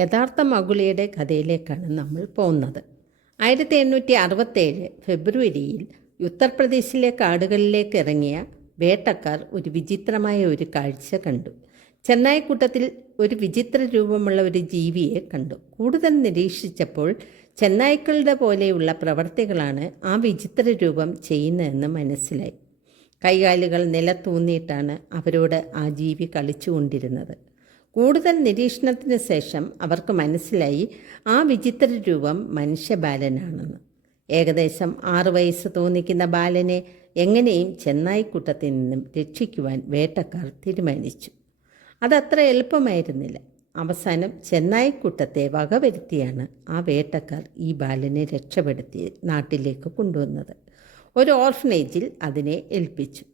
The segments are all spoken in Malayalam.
യഥാർത്ഥ മകുളിയുടെ കഥയിലേക്കാണ് നമ്മൾ പോകുന്നത്. 1867 ഫെബ്രുവരിയിൽ ഉത്തർപ്രദേശിലെ കാടുകളിലേക്ക് ഇറങ്ങിയ വേട്ടക്കാർ ഒരു വിചിത്രമായ ഒരു കാഴ്ച കണ്ടു. ചെന്നായ്ക്കൂട്ടത്തിൽ ഒരു വിചിത്ര രൂപമുള്ള ഒരു ജീവിയെ കണ്ടു. കൂടുതൽ നിരീക്ഷിച്ചപ്പോൾ ചെന്നായ്ക്കളുടെ പോലെയുള്ള പ്രവർത്തികളാണ് ആ വിചിത്ര രൂപം ചെയ്യുന്നതെന്ന് മനസ്സിലായി. കൈകാലുകൾ നിലത്തൂന്നിയിട്ടാണ് അവരോട് ആ ജീവി കളിച്ചുകൊണ്ടിരുന്നത്. കൂടുതൽ നിരീക്ഷണത്തിന് ശേഷം അവർക്ക് മനസ്സിലായി ആ വിചിത്ര രൂപം മനുഷ്യബാലനാണെന്ന്. ഏകദേശം 6 വയസ്സ് തോന്നിക്കുന്ന ബാലനെ എങ്ങനെയും ചെന്നായ്ക്കൂട്ടത്തിൽ നിന്നും രക്ഷിക്കുവാൻ വേട്ടക്കാർ തീരുമാനിച്ചു. അതത്ര എളുപ്പമായിരുന്നില്ല. അവസാനം ചെന്നായ്ക്കൂട്ടത്തെ വകവരുത്തിയാണ് ആ വേട്ടക്കാർ ഈ ബാലനെ രക്ഷപ്പെടുത്തി നാട്ടിലേക്ക് കൊണ്ടുവന്നത്. ഒരു ഓർഫനേജിൽ അതിനെ ഏൽപ്പിച്ചു.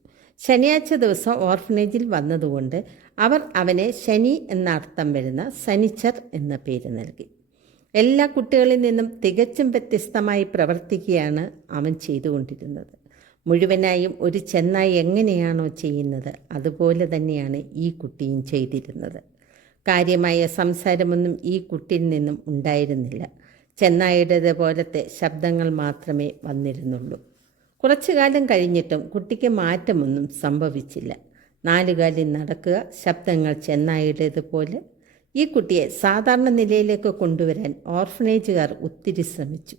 ശനിയാഴ്ച ദിവസം ഓർഫനേജിൽ വന്നതുകൊണ്ട് അവർ അവനെ ശനി എന്നർത്ഥം വരുന്ന ശനിച്ചർ എന്ന പേര് നൽകി. എല്ലാ കുട്ടികളിൽ നിന്നും തികച്ചും വ്യത്യസ്തമായി പ്രവർത്തിക്കുകയാണ് അവൻ ചെയ്തുകൊണ്ടിരുന്നത്. മുഴുവനായും ഒരു ചെന്നായി എങ്ങനെയാണോ ചെയ്യുന്നത് അതുപോലെ തന്നെയാണ് ഈ കുട്ടിയും ചെയ്തിരുന്നത്. കാര്യമായ സംസാരമൊന്നും ഈ കുട്ടിയിൽ നിന്നും ഉണ്ടായിരുന്നില്ല. ചെന്നായിയുടേത് പോലത്തെ ശബ്ദങ്ങൾ മാത്രമേ വന്നിരുന്നുള്ളൂ. കുറച്ചു കാലം കഴിഞ്ഞിട്ടും കുട്ടിക്ക് മാറ്റമൊന്നും സംഭവിച്ചില്ല. 4 കാലിൽ നടക്കുക, ശബ്ദങ്ങൾ ചെന്നായിയുടേതുപോലെ. ഈ കുട്ടിയെ സാധാരണ നിലയിലേക്ക് കൊണ്ടുവരാൻ ഓർഫനേജുകാർ ഒത്തിരി ശ്രമിച്ചു.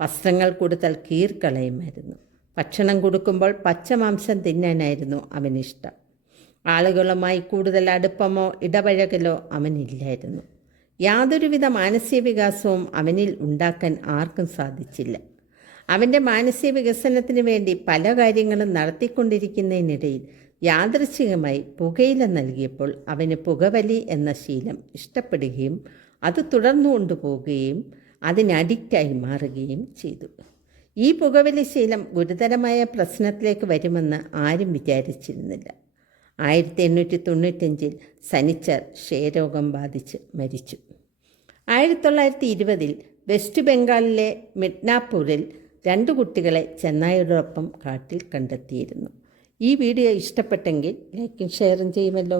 വസ്ത്രങ്ങൾ കൊടുത്താൽ കീർക്കളയുമായിരുന്നു. ഭക്ഷണം കൊടുക്കുമ്പോൾ പച്ചമാംസം തിന്നാനായിരുന്നു അവനിഷ്ടം. ആളുകളുമായി കൂടുതൽ അടുപ്പമോ ഇടപഴകലോ അവനില്ലായിരുന്നു. യാതൊരുവിധ മാനസിക വികാസവും അവനിൽ ഉണ്ടാക്കാൻ ആർക്കും സാധിച്ചില്ല. അവൻ്റെ മാനസിക വികസനത്തിന് വേണ്ടി പല കാര്യങ്ങളും നടത്തിക്കൊണ്ടിരിക്കുന്നതിനിടയിൽ യാദൃച്ഛികമായി പുകയില നൽകിയപ്പോൾ അവന് പുകവലി എന്ന ശീലം ഇഷ്ടപ്പെടുകയും അത് തുടർന്നു കൊണ്ടുപോവുകയും അതിനഡിക്റ്റായി മാറുകയും ചെയ്തു. ഈ പുകവലി ശീലം ഗുരുതരമായ പ്രശ്നത്തിലേക്ക് വരുമെന്ന് ആരും വിചാരിച്ചിരുന്നില്ല. 1895 സനിച്ചർ ക്ഷയരോഗം ബാധിച്ച് മരിച്ചു. 1920 വെസ്റ്റ് ബംഗാളിലെ മിഡ്നാപൂരിൽ 2 കുട്ടികളെ ചെന്നായിയോടൊപ്പം കാട്ടിൽ കണ്ടെത്തിയിരുന്നു. ഈ വീഡിയോ ഇഷ്ടപ്പെട്ടെങ്കിൽ ലൈക്കും ഷെയറും ചെയ്യുമല്ലോ.